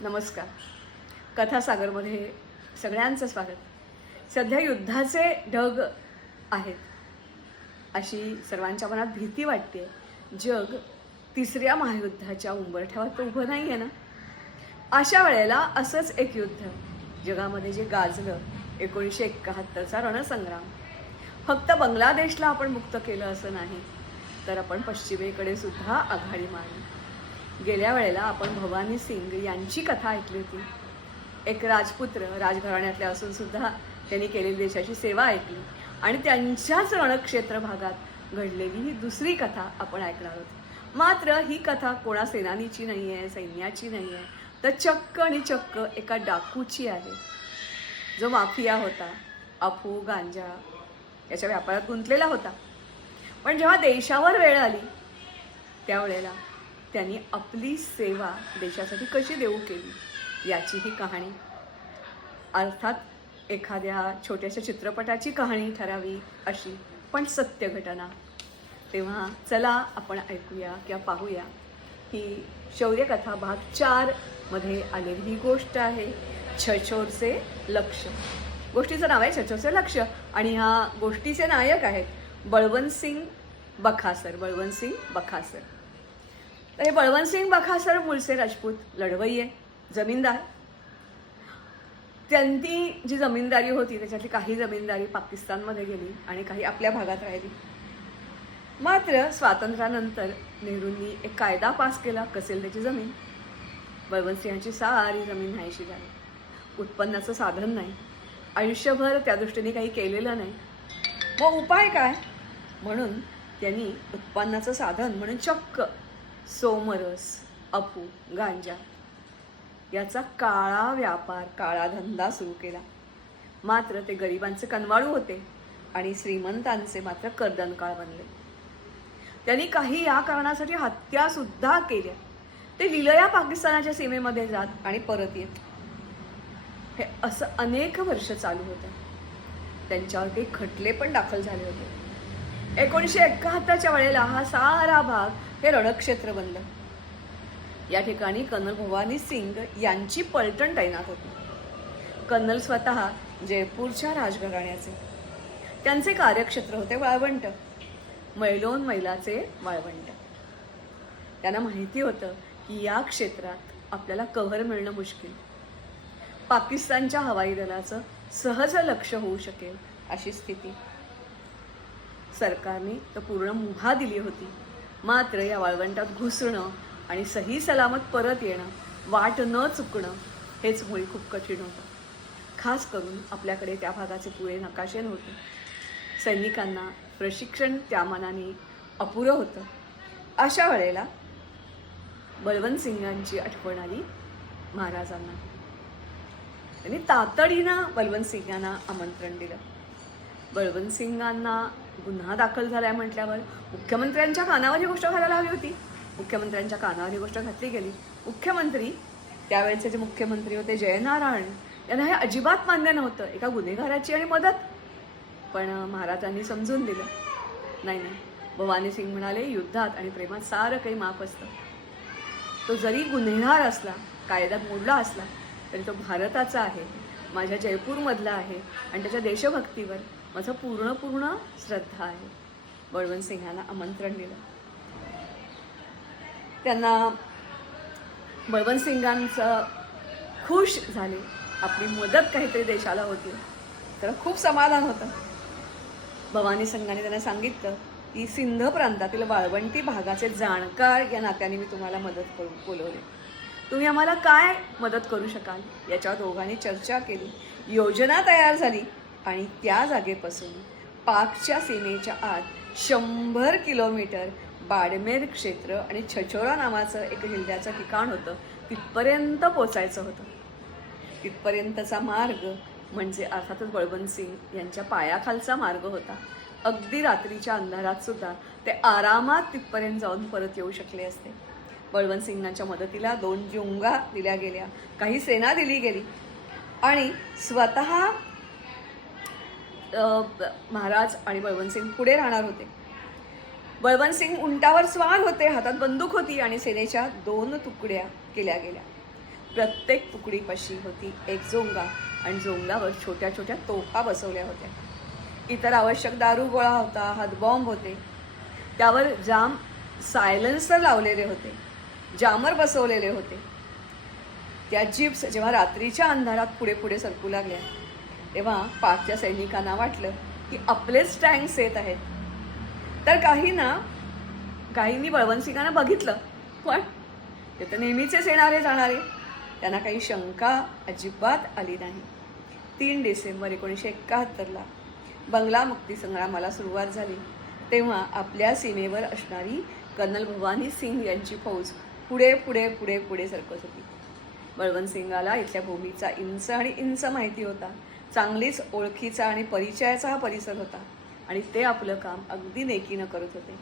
नमस्कार. कथासागरमध्ये सगळ्यांचं स्वागत. सध्या युद्धाचे ढग आहेत, अशी सर्वांच्या मनात भीती वाटते. जग तिसऱ्या महायुद्धाच्या उंबरठ्यावर तर उभं नाही आहे ना. अशा वेळेला असंच एक युद्ध जगामध्ये जे गाजलं, 1971चा रणसंग्राम. फक्त बांगलादेशला आपण मुक्त केलं असं नाही, तर आपण पश्चिमेकडे सुद्धा आघाडी मारली. गेल्या वेळेला आपण भवानी सिंग यांची कथा ऐकली होती. एक राजपुत्र, राजघराण्यातले असून सुद्धा त्यांनी केलेली देशाची सेवा ऐकली आणि त्यांच्याच रणक्षेत्र भागात घडलेली ही दुसरी कथा आपण ऐकणार आहोत. मात्र ही कथा कोणा सेनानीची नाही आहे, सैन्याची नाही आहे, तर चक्क आणि चक्क एका डाकूची आहे, जो माफिया होता. अफू गांजा याच्या व्यापारात गुंतलेला होता. पण जेव्हा देशावर वेळ आली त्यावेळेला त्यांनी आपली सेवा देशासाठी कशी देऊ केली याची ही कहाणी. अर्थात एखाद्या छोट्याशा चित्रपटाची कहाणी ठरावी अशी, पण सत्य घटना. तेव्हा चला आपण ऐकूया किंवा पाहूया ही शौर्यकथा भाग 4 मध्ये आलेली ही गोष्ट आहे, छछोरचे लक्ष. गोष्टीचं नाव आहे छछोरचे लक्ष आणि ह्या गोष्टीचे नायक आहेत बळवंतसिंग बखासर. बळवंतसिंग बखासर. तर हे बळवंतसिंग बखासर मूळचे राजपूत लढवय्ये, जमीनदार. त्यांची जी जमीनदारी होती त्याच्यातली काही जमीनदारी पाकिस्तानमध्ये गेली आणि काही आपल्या भागात राहिली. मात्र स्वातंत्र्यानंतर नेहरूंनी एक कायदा पास केला, कसेल त्याची जमीन. बळवंतसिंहांची सारी जमीन नाहीशी झाली. उत्पन्नाचं साधन नाही, आयुष्यभर त्या दृष्टीने काही केलेलं नाही. मग उपाय काय? म्हणून त्यांनी उत्पन्नाचं साधन म्हणून चक्क सोमरस, अफू, गांजा याचा काळा व्यापार, काळा धंदा सुरू केला. मात्र ते गरिबांचे कनवाळू होते आणि श्रीमंतांचे मात्र कर्दनकाळ बनले. त्यांनी काही या कारणासाठी हत्या सुद्धा केल्या. ते विलया पाकिस्तानाच्या सीमेमध्ये जात आणि परत येत. हे असं अनेक वर्ष चालू होतं. त्यांच्यावर काही खटले पण दाखल झाले होते. 1971च्या वेळेला हा सारा भाग हे रणक्षेत्र बनलं. या ठिकाणी कर्नल भवानी सिंग यांची पलटण तैनात होती. कर्नल स्वतः जयपूरच्या राजघराण्याचे. त्यांचे कार्यक्षेत्र होते वाळवंट, मैलोन मैलाचे वाळवंट. त्यांना माहिती होतं की या क्षेत्रात आपल्याला कव्हर मिळणं मुश्किल. पाकिस्तानच्या हवाई दलाचं सहज लक्ष होऊ शकेल अशी स्थिती. सरकारने तर पूर्ण मुभा दिली होती. मात्र या वाळवंटात घुसणं आणि सही सलामत परत येणं, वाट न चुकणं हेच मुळी खूप कठीण होतं. खास करून आपल्याकडे त्या भागाचे पुरे नकाशे नव्हते. सैनिकांना प्रशिक्षण त्या मानाने अपुरं होतं. अशा वेळेला बळवंतसिंगांची आठवण आली महाराजांना. त्यांनी तातडीनं बळवंतसिंगांना आमंत्रण दिलं. बळवंतसिंगांना गुन्हा दाखल झालाय म्हटल्यावर मुख्यमंत्र्यांच्या कानावर ही गोष्ट घालायला हवी होती. मुख्यमंत्र्यांच्या कानावर ही गोष्ट घातली गेली. मुख्यमंत्री, त्यावेळेचे जे मुख्यमंत्री होते जयनारायण, यांना हे अजिबात मान्य नव्हतं, एका गुन्हेगाराची आणि मदत. पण महाराजांनी समजून दिलं, नाही नाही. भवानी सिंग म्हणाले, युद्धात आणि प्रेमात सारं काही माफ असतं. तो जरी गुन्हेगार असला, कायद्यात मोडला असला, तरी तो भारताचा आहे, माझ्या जयपूरमधला आहे आणि त्याच्या देशभक्तीवर माझं पूर्ण श्रद्धा आहे. बळवंतसिंगांना आमंत्रण दिलं. त्यांना बळवंतसिंगांचं खुश झाले. आपली मदत काहीतरी देशाला होती, तर खूप समाधान होतं. भवानी सिंगांनी त्यांना सांगितलं की सिंध प्रांतातील वाळवंटी भागाचे जाणकार या नात्याने मी तुम्हाला मदत करून बोलवले. तुम्ही आम्हाला काय मदत करू शकाल याच्यावर दोघांनी चर्चा केली. योजना तयार झाली आणि त्या जागेपासून पाकच्या सीमेच्या आत 100 किलोमीटर बाडमेर क्षेत्र आणि छछोरा नावाचं एक जिल्ह्याचं ठिकाण होतं. तिथपर्यंत पोचायचं होतं. तिथपर्यंतचा मार्ग म्हणजे अर्थातच बळवंतसिंग यांच्या पायाखालचा मार्ग होता. अगदी रात्रीच्या अंधारात सुद्धा ते आरामात तिथपर्यंत जाऊन परत येऊ शकले असते. बळवंतसिंगांच्या मदतीला 2 जुंगा दिल्या गेल्या, काही सेना दिली गेली आणि स्वतः महाराज आणि बळवंतसिंग पुढे राहणार होते. बळवंतसिंग उंटावर स्वार होते, हातात बंदूक होती आणि सेनेच्या 2 तुकड्या केल्या गेल्या. प्रत्येक तुकडीपाशी होती एक जोंगा आणि जोंगावर छोट्या छोट्या तोफा बसवल्या होत्या. इतर आवश्यक दारू गोळा होता, हातबॉम्ब होते. त्यावर जाम सायलेन्सर लावलेले होते, जामर बसवलेले होते. त्या जीप्स जेव्हा रात्रीच्या अंधारात पुढे पुढे सरकू लागल्या तेव्हा पाकच्या सैनिकांना वाटलं की आपलेच टँक्स येत आहेत. तर काहींनी बळवंतसिंगांना बघितलं, पण ते तर नेहमीचेच येणारे जाणारे. त्यांना काही शंका अजिबात आली नाही. 3 डिसेंबर 1971 बंगला मुक्तीसंग्रामाला सुरुवात झाली तेव्हा आपल्या सीमेवर असणारी कर्नल भवानी सिंग यांची फौज पुढे पुढे पुढे पुढे सरकत होती. बळवंतसिंगाला इथल्या भूमीचा इंच आणि इंच माहिती होता. चांगलीच ओळखीचा आणि परिचयाचा हा परिसर होता आणि ते आपलं काम अगदी नेकीनं करत होते.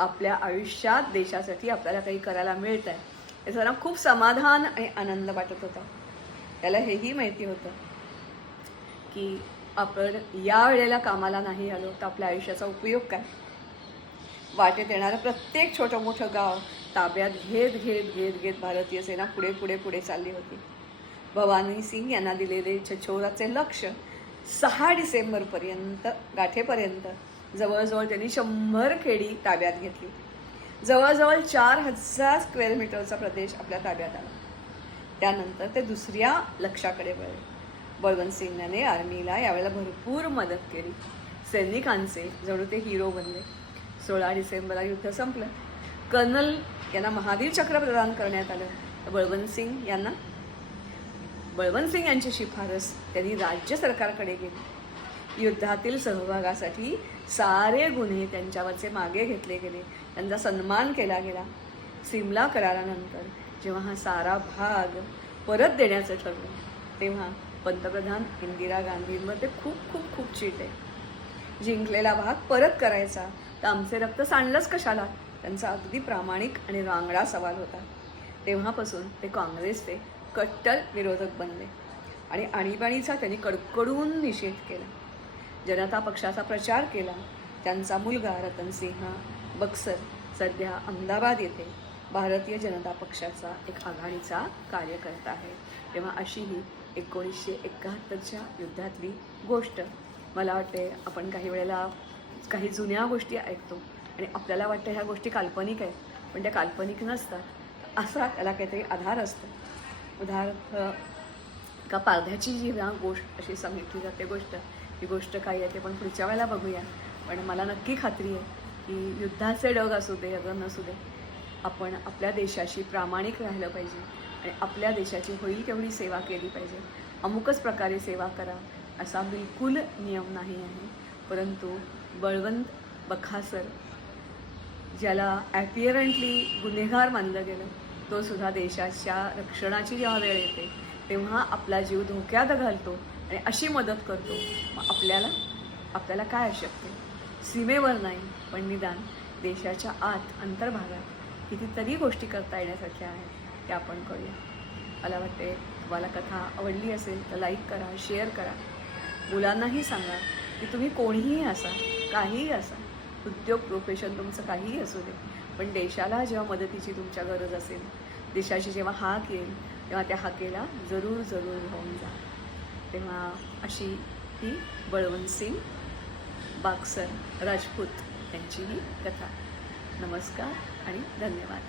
आपल्या आयुष्यात देशासाठी आपल्याला काही करायला मिळत आहे हे त्यांना खूप समाधान आणि आनंद वाटत होता. त्याला हेही माहिती होतं की आपण या वेळेला कामाला नाही आलो तर आपल्या आयुष्याचा उपयोग काय. वाटेत येणारं प्रत्येक छोटं मोठं गाव ताब्यात घेत घेत घेत घेत भारतीय सेना पुढे पुढे पुढे चालली होती. भवानी सिंग यांना दिलेले छछोराचे लक्ष 6 डिसेंबरपर्यंत गाठेपर्यंत जवळजवळ त्यांनी 100 खेडी ताब्यात घेतली. जवळजवळ 4000 स्क्वेअर मीटरचा प्रदेश आपल्या ताब्यात आला. त्यानंतर ते दुसऱ्या लक्ष्याकडे वळले. बळवंतसिंगाने आर्मीला यावेळेला भरपूर मदत केली. सैनिकांचे जणू ते हिरो बनले. 16 डिसेंबरला युद्ध संपलं. कर्नल यांना महावीर चक्र प्रदान करण्यात आलं. बळवंतसिंग यांची शिफारस त्यांनी राज्य सरकारकडे केली. युद्धातील सहभागासाठी सारे गुन्हे त्यांच्यावरचे मागे घेतले गेले. त्यांचा सन्मान केला गेला. सिमला करारानंतर जेव्हा हा सारा भाग परत देण्याचं ठरलं तेव्हा पंतप्रधान इंदिरा गांधींमध्ये खूप खूप खूप चीट आहे. जिंकलेला भाग परत करायचा तर आमचे रक्त सांडलंच कशाला, त्यांचा अगदी प्रामाणिक आणि रांगडा सवाल होता. तेव्हापासून ते काँग्रेसचे कट्टर विरोधक बनले आणि आणीबाणीचा त्यांनी कडकडून निषेध केला. जनता पक्षाचा प्रचार केला. त्यांचा मुलगा रतनसिंह बक्सर सध्या अहमदाबाद येथे भारतीय जनता पक्षाचा एक आघाडीचा कार्यकर्ता आहे. तेव्हा अशी ही 1971च्या युद्धातली गोष्ट. मला वाटते आपण काही वेळेला काही जुन्या गोष्टी ऐकतो आणि आपल्याला वाटतं ह्या गोष्टी काल्पनिक आहेत, पण त्या काल्पनिक नसतात. असा त्याला काहीतरी आधार असतो. उदाहरण का पारध्याची जी गोष्ट अशी सांगितली जाते गोष्ट, ही गोष्ट काय आहे ते पण पुढच्या वेळेला बघूया. पण मला नक्की खात्री आहे की युद्धाचे डग असू दे अगर नसू दे, आपण आपल्या देशाशी प्रामाणिक राहिलं पाहिजे आणि आपल्या देशाची होईल तेवढी सेवा केली पाहिजे. अमुकच प्रकारे सेवा करा असा बिलकुल नियम नाही आहे. परंतु बळवंत बखासर ज्याला ॲपिअरंटली गुन्हेगार मानलं गेलं, तो सुद्धा देशाच्या रक्षणाची जेव्हा वेळ येते तेव्हा आपला जीव धोक्यात घालतो आणि अशी मदत करतो. मग आपल्याला काय आवश्यक आहे? सीमेवर नाही पण निदान देशाच्या आत अंतर्भागात कितीतरी गोष्टी करता येण्यासारख्या आहेत त्या आपण करूया. मला वाटते तुम्हाला कथा आवडली असेल तर लाईक करा, शेअर करा. मुलांनाही सांगा की तुम्ही कोणीही असा, काहीही असा, उद्योग प्रोफेशन तुमचं काहीही असू दे, पण देशाला जेव्हा मदतीची तुमच्या गरज असेल, देशाची जेव्हा हाक येईल तेव्हा त्या हाकेला जरूर जरूर घेऊन जा. तेव्हा अशी ही बळवंतसिंग बाक्सर राजपूत यांची ही कथा. नमस्कार आणि धन्यवाद.